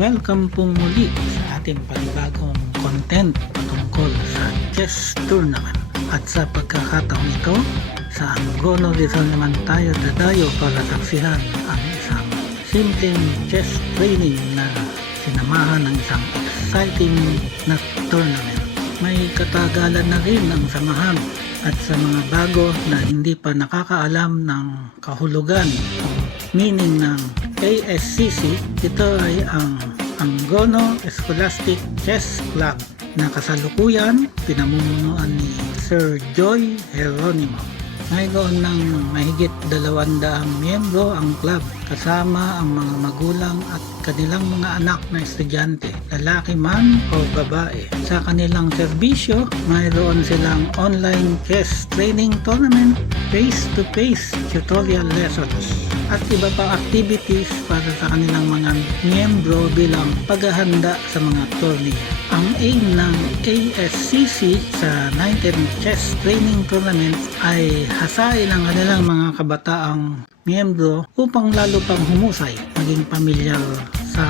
Welcome pong muli sa ating panibagong content patungkol sa chess tournament. At sa pagkakataong ito, sa Angono Rizal naman tayo dadayo para saksihan ang isang simpleng chess training na sinamahan ng isang exciting na tournament. May katagalan na rin ang samahan at sa mga bago na hindi pa nakakaalam ng kahulugan o meaning ng ASCC, ito ay ang Angono Scholastic Chess Club na kasalukuyan pinamumunuan ni Sir Joy Geronimo. Mayroon ng mahigit 200 miyembro ang club kasama ang mga magulang at kanilang mga anak na estudyante, lalaki man o babae. Sa kanilang serbisyo, mayroon silang online chess training tournament, face-to-face tutorial lessons, at iba pang activities para sa kanilang mga miyembro bilang paghahanda sa mga tourney. Ang aim ng ASCC sa 19th Chess Training Tournament ay hasain ang kanilang mga kabataang miyembro upang lalo pang humusay, maging pamilyar sa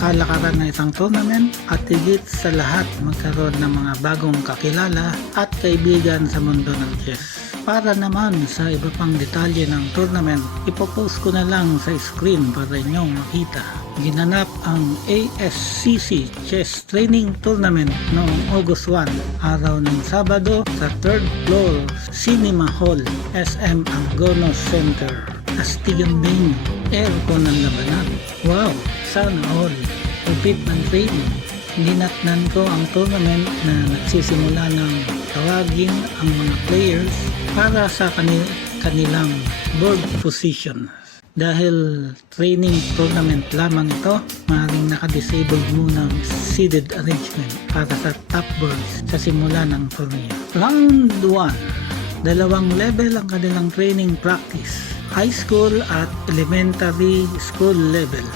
kalakaran ng isang tournament at higit sa lahat magkaroon ng mga bagong kakilala at kaibigan sa mundo ng chess. Para naman sa iba pang detalye ng tournament, ipopost ko na lang sa screen para inyong makita. Ginanap ang ASCC Chess Training Tournament noong August 1, araw ng Sabado sa 3rd floor Cinema Hall, SM Angono Center, Astigan Main. Aircon ang labanan. Wow! Sana all. Upit ng training. Dinatnan ko ang tournament na nagsisimula ng tawagin ang mga players para sa kanilang board position. Dahil training tournament lamang ito, maaaring naka-disable muna ang seeded arrangement para sa top boards sa simula ng torneo. Round 1. Dalawang level ang kanilang training practice. High school at elementary school level.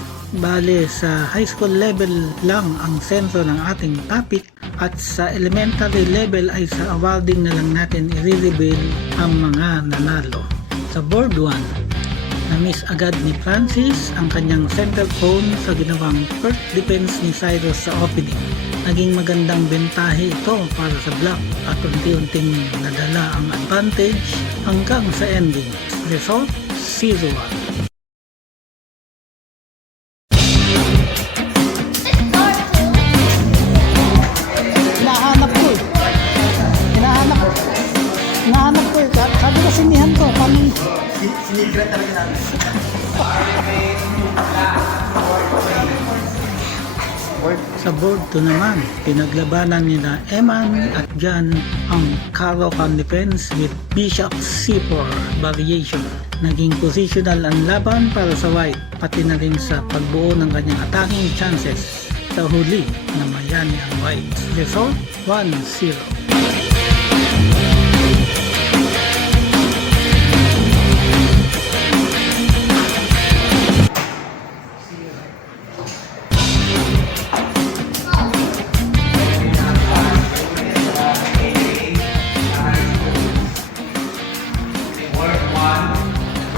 Bale, sa high school level lang ang sentro ng ating topic at sa elementary level ay sa awarding na lang natin i-reveal ang mga nanalo. Sa board 1, na-miss agad ni Francis ang kanyang center pawn sa ginawang first defense ni Cyrus sa opening. Naging magandang bentahe ito para sa black at unti-unting nadala ang advantage hanggang sa ending. Result, 0-1. Hinahanap ko. Sabi ko sinihan ko. Sinigrat talaga namin. Sa board 2 naman, pinaglabanan nila Eman at Jan ang Caro-Can defense with Bishop C4 variation. Naging positional ang laban para sa white, pati na rin sa pagbuo ng kanyang attacking chances. Sa huli, namayani ang white. Result, 1-0.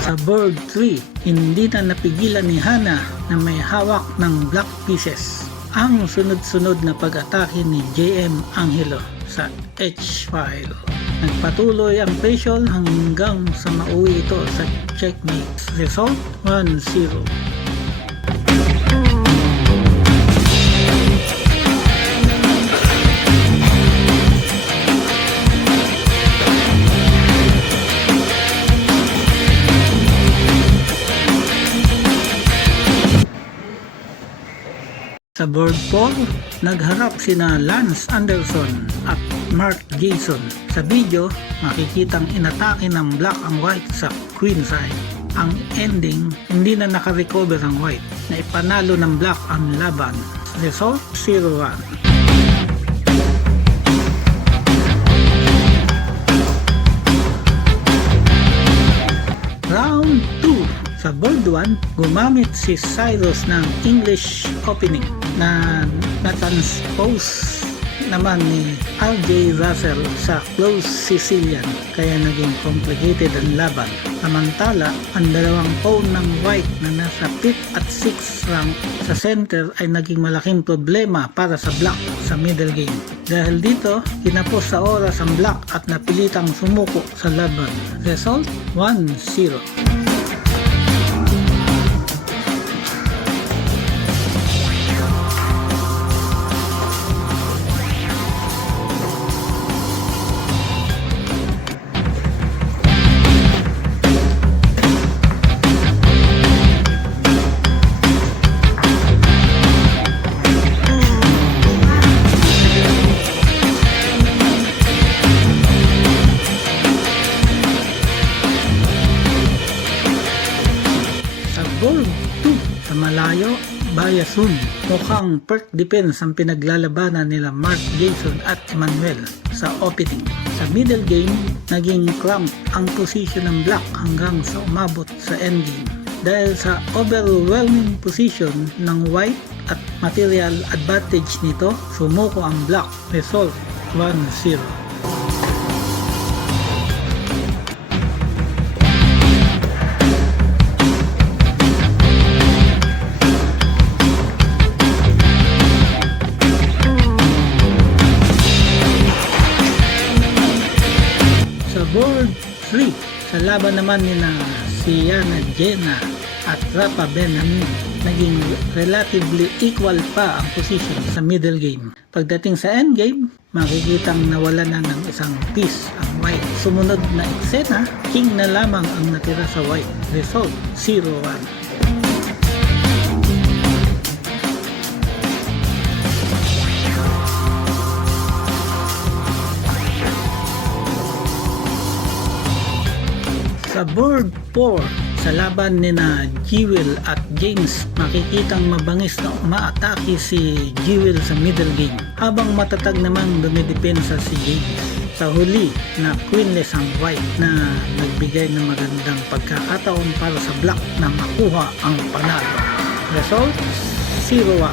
Sa board 3, hindi na napigilan ni Hana na may hawak ng black pieces ang sunod-sunod na pag-atake ni JM Angelo sa H-file. Nagpatuloy ang pressure hanggang sa mauwi ito sa checkmate. Result, 1-0. Sa board 4, nagharap sina Lance Anderson at Mark Jason. Sa video, makikitang inatake ng black ang white sa queen side. Ang ending, hindi na nakarecover ang white na ipanalo ng black ang laban. Result, 0-1. Round 2. Sa board 1, gumamit si Cyrus ng English opening na na-transpose naman ni RJ Russell sa close Sicilian kaya naging complicated ang laban. Samantala, ang dalawang pawn ng white na nasa 5th at 6th rank sa center ay naging malaking problema para sa black sa middle game. Dahil dito, kinapos sa oras ang black at napilitang sumuko sa laban. Result, 1-0. Board 2 sa malayo, Bayasun. Mukhang perk defense ang pinaglalabanan nila Mark Jason at Emmanuel sa opening. Sa middle game, naging cramp ang position ng black hanggang sa umabot sa endgame. Dahil sa overwhelming position ng white at material advantage nito, sumuko ang black. Result, 1-0. Board 3, sa laban naman nila si Yana Jenna at Rafa Benjamin, naging relatively equal pa ang position sa middle game. Pagdating sa end game, makikitang nawala na ng isang piece ang white. Sumunod na eksena, king na lamang ang natira sa white. Result, 0-1. Sa board 4, sa laban ni na Jewel at James, makikitang mabangis na umaatake si Jewel sa middle game, habang matatag namang dumidepensa si James. Sa huli, na queenless ang white na nagbigay ng magandang pagkakataon para sa black na makuha ang panalo. Result, 0-1.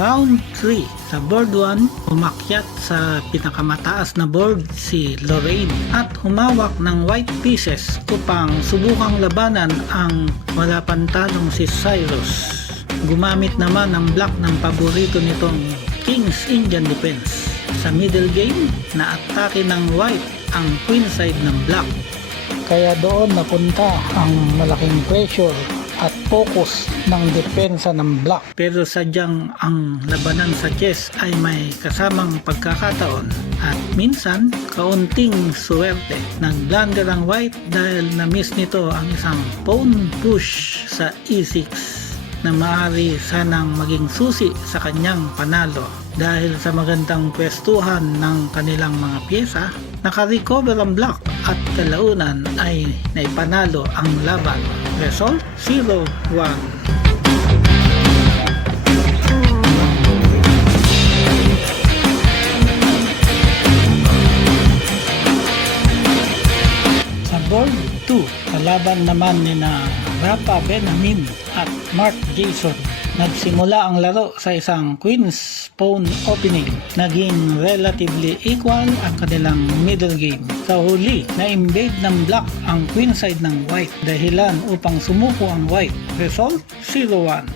Round 3, sa board 1, umakyat sa pinakamataas na board si Lorraine at humawak ng white pieces upang subukang labanan ang wala pantalong si Cyrus. Gumamit naman ang black ng paborito nitong King's Indian Defense. Sa middle game, na-atake ng white ang queen side ng black. Kaya doon napunta ang malaking pressure at focus ng depensa ng black. Pero sadyang ang labanan sa chess ay may kasamang pagkakataon at minsan kaunting swerte. Nagblunder ang white dahil na-miss nito ang isang pawn push sa e6 na maaari sanang maging susi sa kanyang panalo. Dahil sa magandang pwestuhan ng kanilang mga pyesa, nakarecover ang black at kalaunan ay naipanalo ang laban. Result, 0-1. Sa board 2, kalaban naman ni na Rafa Benjamin at Mark Jason, nagsimula ang laro sa isang queen's pawn opening. Naging relatively equal ang kanilang middle game. Sa huli, na-invade ng black ang queen side ng white, dahilan upang sumuko ang white. Result, 0-1.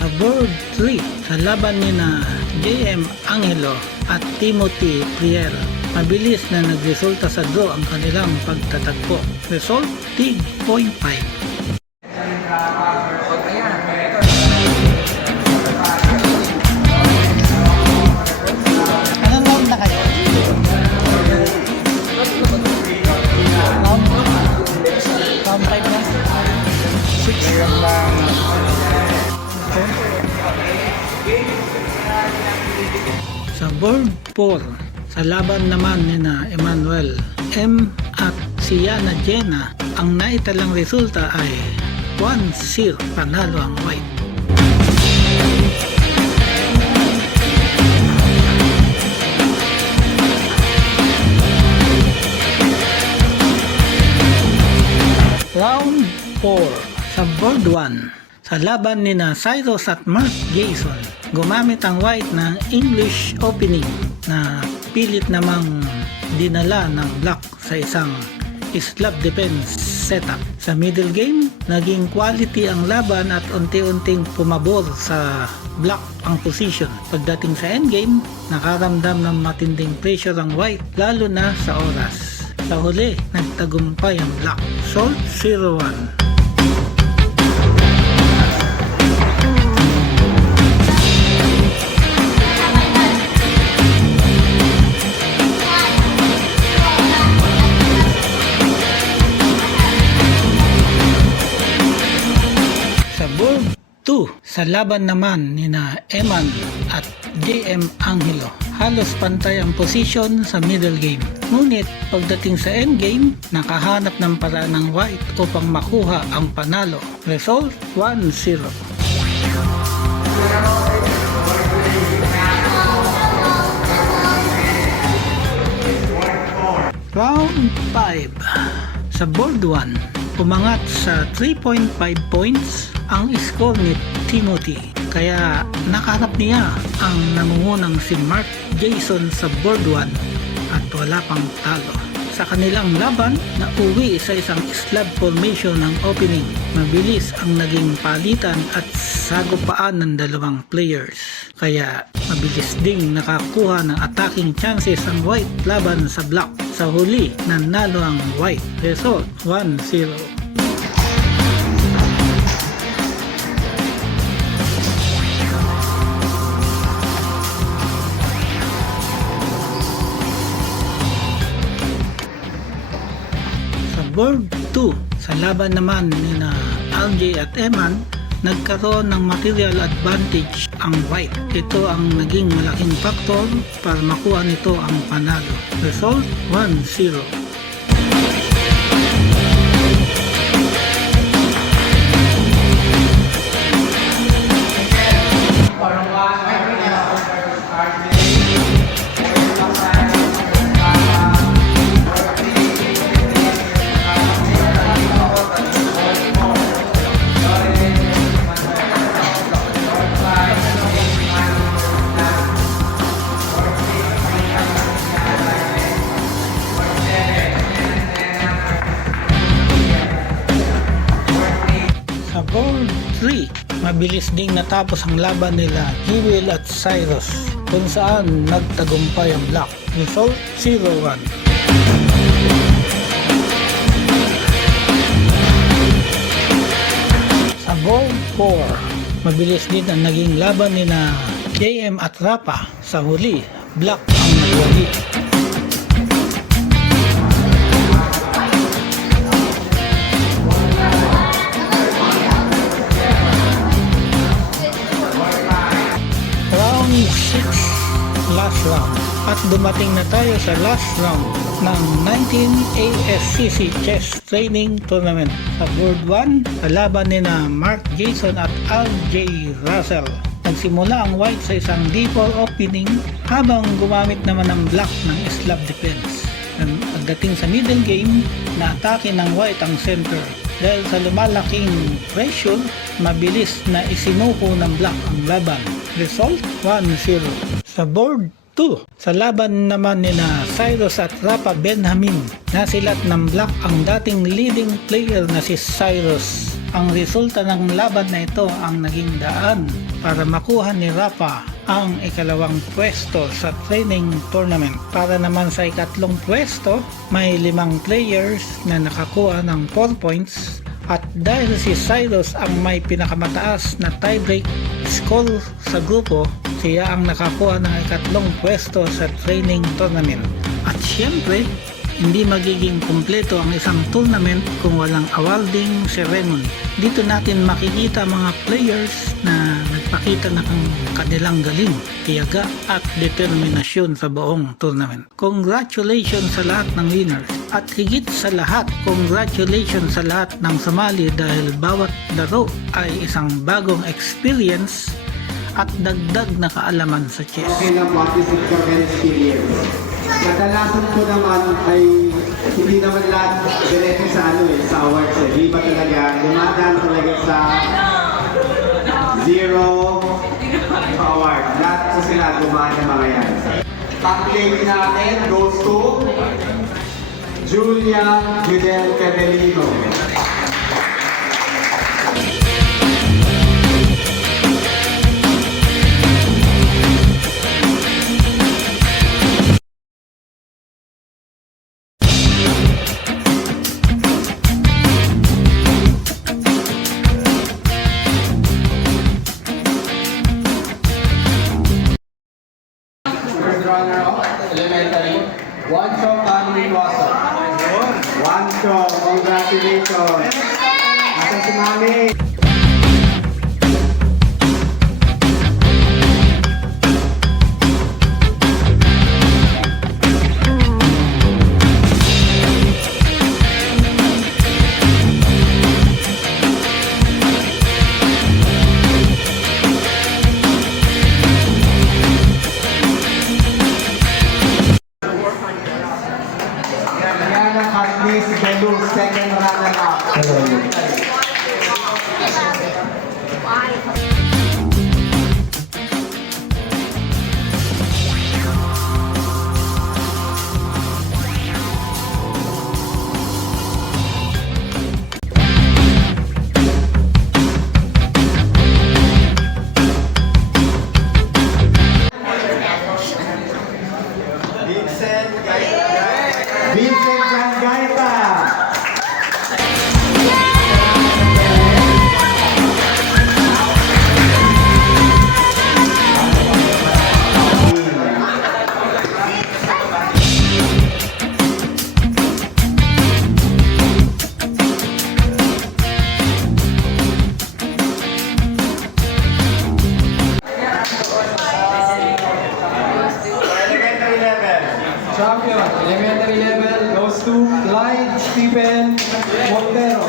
Sa board 3, sa laban ni na JM Angelo at Timothy Priel, mabilis na nagresulta sa draw ang kanilang pagtatagpo. Result, tig 0.5. Anong round na kayo? Round board 4, sa laban naman ni na Emmanuel M at si Yana Jenna, ang naitalang resulta ay 1-0 panalo ang white. Round 4, sa board 1, sa laban ni na Cyrus at Mark Jason, gumamit ang white ng English opening na pilit namang dinala ng black sa isang slab defense setup. Sa middle game, naging quality ang laban at unti-unting pumabor sa black ang position. Pagdating sa endgame, nakaramdam ng matinding pressure ang white, lalo na sa oras. Sa huli, nagtagumpay ang black. Salt 0-1. Sa laban naman ni na Eman at JM Angelo, halos pantay ang posisyon sa middle game. Ngunit pagdating sa endgame, nakahanap ng paraan ng white upang makuha ang panalo. Result 1-0. Round 5, sa board 1, umangat sa 3.5 points ang score ni Timothy, kaya nakaharap niya ang nangungunang si Mark Jason sa board 1 at wala pang talo. Sa kanilang laban, nauwi sa isang slab formation ng opening. Mabilis ang naging palitan at sagupaan ng dalawang players, kaya mabilis ding nakakuha ng attacking chances ang white laban sa black. Sa huli, nanalo ang white. Result 1-0. Board 2, sa laban naman ni na LJ at Eman, nagkaroon ng material advantage ang white. Ito ang naging malaking faktor para makuha nito ang panalo. Result 1-0. Board 3, mabilis ding natapos ang laban nila Jewel at Cyrus, kung saan nagtagumpay ang black. Result 0-1. Sa board 4, mabilis din ang naging laban nila JM at Rapa. Sa huli, black ang nagwagi. Last round, at dumating na tayo sa last round ng 19 ASCC Chess Training Tournament. Sa board 1, laban ni na Mark Jason at LJ Russell. Nagsimula ang white sa isang D4 opening habang gumamit naman ng black ng slab defense. Pagdating sa middle game, na-atake ng white ang center. Dahil sa lumalaking pressure, mabilis na isinuko ng black ang laban. Result 1-0. Sa board 2, sa laban naman ni na Cyrus at Rapa Benjamin, nasilat ng black ang dating leading player na si Cyrus. Ang resulta ng laban na ito ang naging daan para makuha ni Rapa ang ikalawang pwesto sa training tournament. Para naman sa ikatlong pwesto, may 5 players na nakakuha ng 4 points. At dahil si Cyrus ang may pinakamataas na tiebreak score sa grupo, siya ang nakakuha ng ikatlong pwesto sa training tournament. At syempre, hindi magiging kumpleto ang isang tournament kung walang awarding ceremony. Dito natin makikita mga players na nagpakita na ng kanilang galing, tiyaga at determinasyon sa buong tournament. Congratulations sa lahat ng winners at higit sa lahat, congratulations sa lahat ng sumali dahil bawat laro ay isang bagong experience at dagdag na kaalaman sa chess. Okay lang, participate kami experience. Kadalasan po naman ay hindi naman lahat diretso sa sa awards. Di ba talaga, dumadaan talaga sa zero award. Lahat po sila dumaan ng mga yan. Top lady natin goes to Julia Judel Pedelino. Runner-up, elementary, Wancho Kaniwasa. Wancho, congratulations! Asa si Mami? Second runner-up. Vincent Gangaita. Champion, elementary level, goes to Clyde Stephen Montero.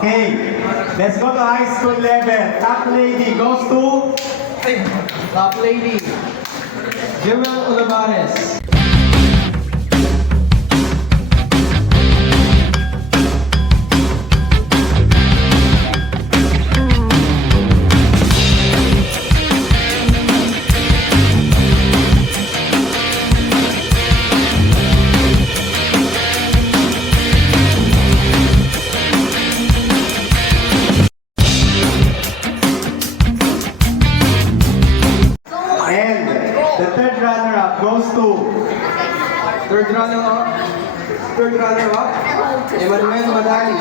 Okay, let's go to high school level. Top lady goes to top lady Jewel Olivares. The third runner-up goes to third runner-up, Emmanuel Madani.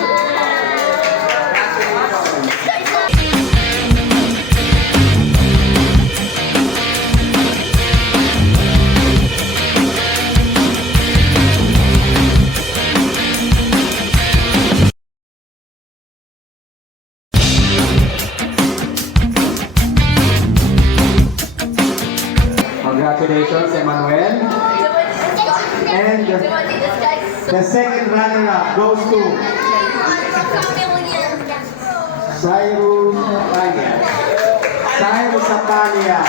Congratulations, Emmanuel. And the second runner-up goes to Cyrus Atalia. Cyrus Atalia.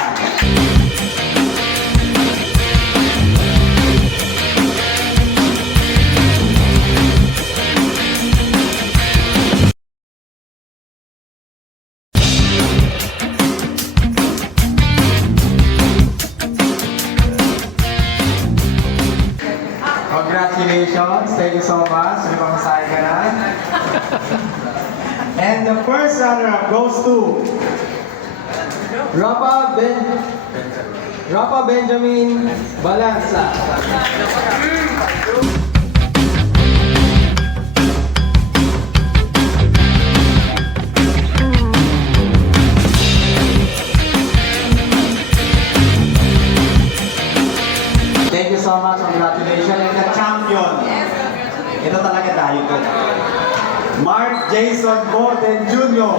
Congratulations. Thank you so much. May pamasahe ka na. And the first runner-up goes to Rapa Benjamin Balanza. Thank you so much. Congratulations. And the champion. Ito talaga tayo po. Mark Jason Gordon Jr.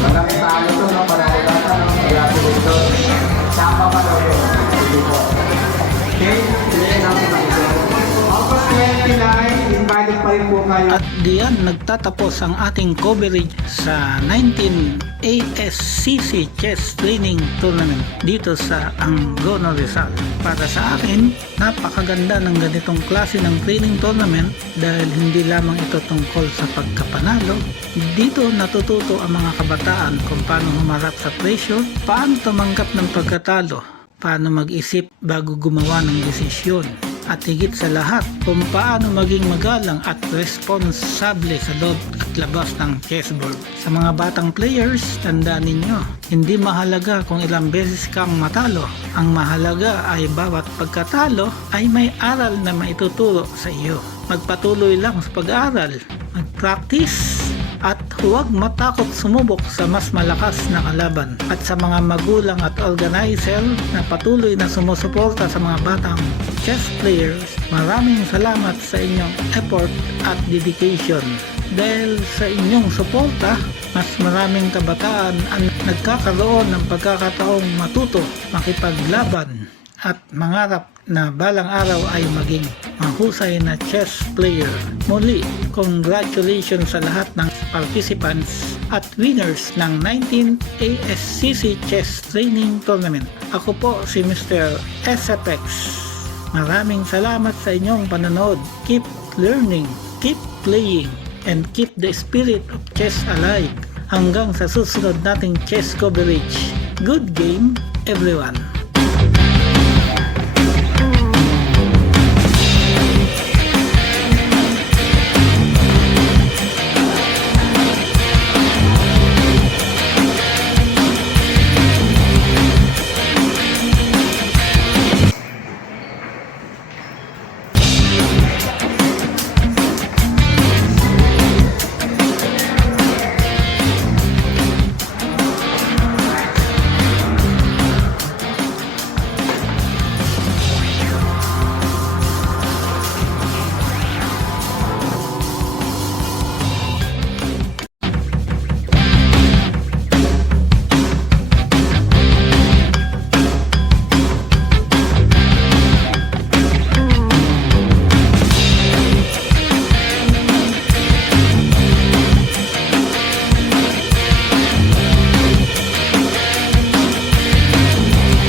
Maraming talo ito, no? Maraming talo, no? Congratulations. Sama pa daw yun. Sige po. Okay? Sige na po tayo. August 29, invited pa rin po kayo. At diyan nagtatapos ang ating coverage sa 19 ASCC Chess Training Tournament dito sa Angono, Rizal. Para sa akin, napakaganda ng ganitong klase ng training tournament dahil hindi lamang ito tungkol sa pagkapanalo. Dito natututo ang mga kabataan kung paano humarap sa presyo, paano tumanggap ng pagkatalo, paano mag-isip bago gumawa ng desisyon, at higit sa lahat kung paano maging magalang at responsable sa loob at labas ng chessboard. Sa mga batang players, tandaan ninyo, hindi mahalaga kung ilang beses kang matalo. Ang mahalaga ay bawat pagkatalo ay may aral na maituturo sa iyo. Magpatuloy lang sa pag-aaral, mag-practice, at huwag matakot sumubok sa mas malakas na kalaban. At sa mga magulang at organizer na patuloy na sumusuporta sa mga batang chess players, maraming salamat sa inyong effort at dedication. Dahil sa inyong suporta, mas maraming kabataan ang nagkakaroon ng pagkakataong matuto, makipaglaban, at mangarap na balang araw ay maging mahusay na chess player. Muli, congratulations sa lahat ng participants at winners ng 19 ASCC Chess Training Tournament. Ako po si Mr. SFX. Maraming salamat sa inyong panonood. Keep learning, keep playing, and keep the spirit of chess alive. Hanggang sa susunod nating chess coverage. Good game, everyone!